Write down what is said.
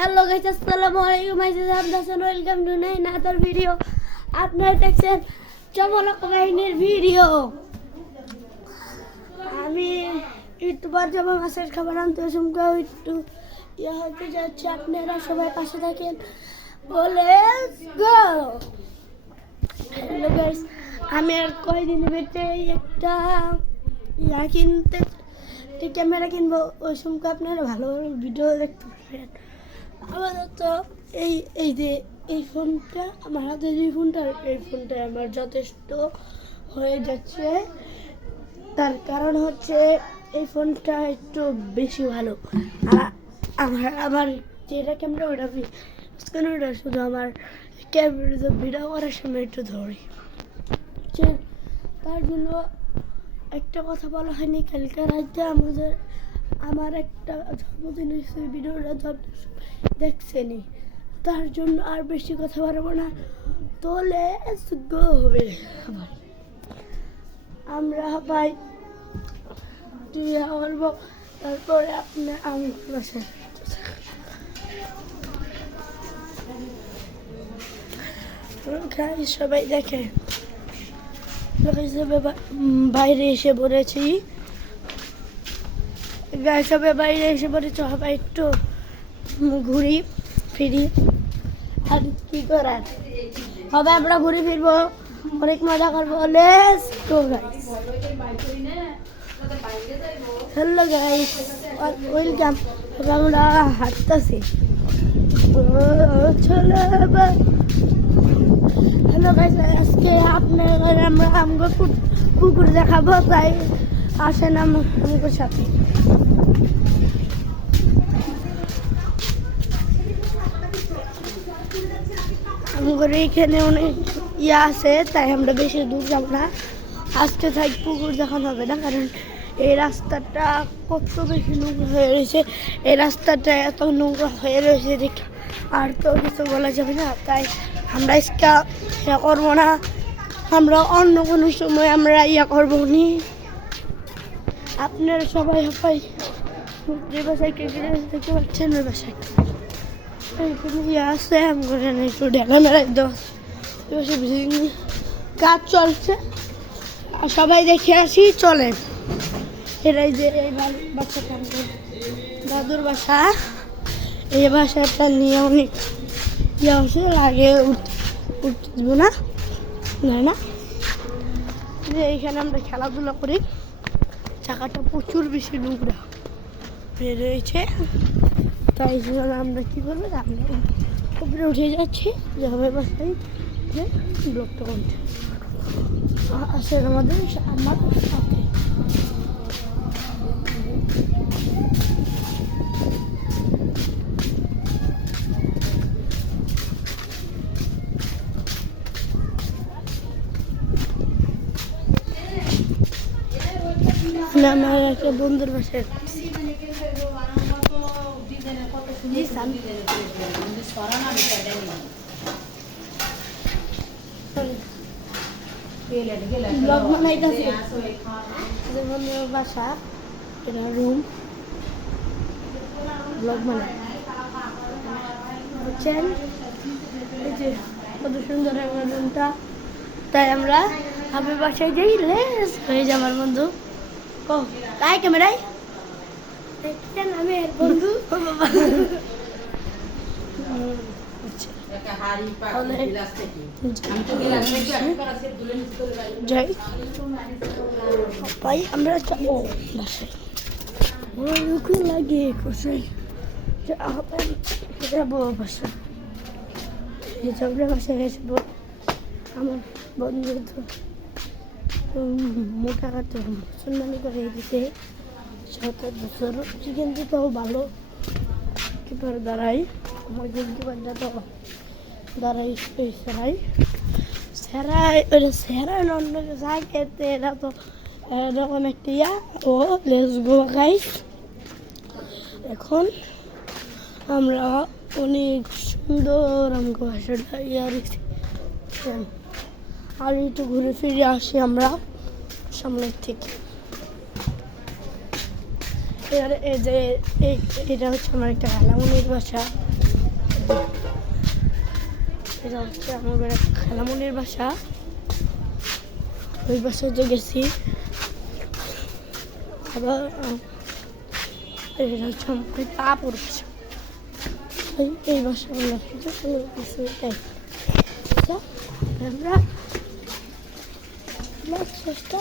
Hello guys, আসসালামু আলাইকুম। Welcome to another video. আপনারা দেখছেন চমলক বাহিনীর ভিডিও। আমি ইউটিউবার জমা মাছের খাবার আনতে সুমকাও একটু হতে যাচ্ছে। আপনারা সবাই পাশে থাকেন। Let's go. হ্যালো গাইস, আমি আর কয়দিন বেটে একটা কিনতে ক্যামেরা কিনবো। ওই সুমকা আপনারা ভালো ভিডিও দেখতে পারেন। আপাতত এই ফোনটা আমার হাতে, যে ফোনটা এই ফোনটা আমার যথেষ্ট হয়ে যাচ্ছে। তার কারণ হচ্ছে এই ফোনটা একটু বেশি ভালো। আমার যেটা ক্যামেরা ওটা শুধু আমার ক্যামেরা ভিডিও করার সময় একটু ধরি। তার জন্য একটা কথা বলা হয়নি, কালকে রাতে আমার একটা জন্মদিন হয়েছে, ভিডিওটা দেখছেনি। তার জন্য আর বেশি কথা পারবো না। তো লেটস গো হবে। আমরা ভাই করবো, তারপরে আমি বাসায় সবাই দেখে। বাইরে এসে পড়েছি, সবাই বাইরে এসে পড়েছি। সবাই একটু ঘুরি ফিরি, আর কি করার হবে, আমরা ঘুরে ফিরবো, অনেক মজা করবো। Let's go guys. Hello guys, welcome. আমরা হাঁটতেছি। হ্যালো গাইস, আজকে আপনার আমরা পুকুর দেখাবো, তাই আসেন আমাদের সাথে। আমাদের এখানে অনেক আছে, তাই আমরা বেশি দূর যাব না। আজকে থাক পুকুর দেখানো হবে না, কারণ এই রাস্তাটা কত বেশি নোংরা হয়ে রয়েছে। এই রাস্তাটা এত নোংরা হয়ে রয়েছে দেখে আর তো কিছু বলা যাবে না। তাই আমরা ইয়া করবো না, আমরা অন্য কোনো সময় আমরা করবো নি। আপনারা সবাই যে বাসায় দেখতে পাচ্ছেন, ওই বাসায় আছে। একটু ঢেলা মেলায় কাজ চলছে, সবাই দেখে আসি। চলেন, এরাই যে এই বাসাটা দাদুর বাসা। এই বাসাটা নিয়ে অনেক আছে, আগে উঠতে দিব না না যে এইখানে আমরা খেলাধুলা করি। চাকাটা প্রচুর বেশি নোংরা হয়ে রয়েছে, তাই জন্য আমরা কী করবো, আমরা উপরে উঠে যাচ্ছি। যেভাবে বাসায় যে ব্লগটা করতে আসেন আমার সাথে। আমার একটা বন্ধুর বাসায় ব্লগ বানাইতেছে। বাসা, এটা রুম, ব্লগ বানাই বুঝছেন। এই যে কত সুন্দর আমার রুমটা। তাই আমরা আমি বাসায় যাই। লেস হয়ে যায় আমার বন্ধু। ও তাই ক্যামেরায় দেখছেন আমি বন্ধু। যাই ভাই, আমরা যাবো বাসায়। লাগে কোথায় যাবো বাসায়। বাসায় আসবো। আমার বন্ধু তো মোটা কাটতে মুসলমানি করে দিতে ৭ বছর। কিন্তু তাও ভালো কিপার দাঁড়াই, আমার গোলকিপারটা তো দাঁড়াই সেরাই অন্য যায় খেতে। এরা তো এরকম একটা ও লেটস গো গাইস। এখন আমরা অনেক সুন্দর আমাকে বাসাটা আর একটু ঘুরে ফিরে আসি আমরা সামনের থেকে। এই যে এটা হচ্ছে আমার একটা খালামুনির বাসা। এটা হচ্ছে আমার খালামনির বাসা, ওই বাসাতে গেছি। আবার এটা হচ্ছে আমার পাপুর বাসা, এই বাসা আমরা চেষ্টা